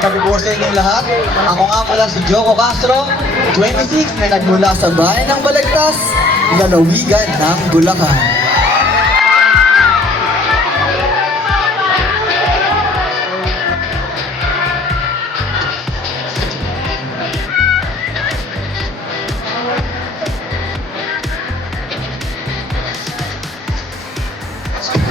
magandang gabi po sa inyong lahat. Ako nga pala si Joko Castro, 26 na nagmula sa bayan ng Balagtas, lalawigan ng Bulacan.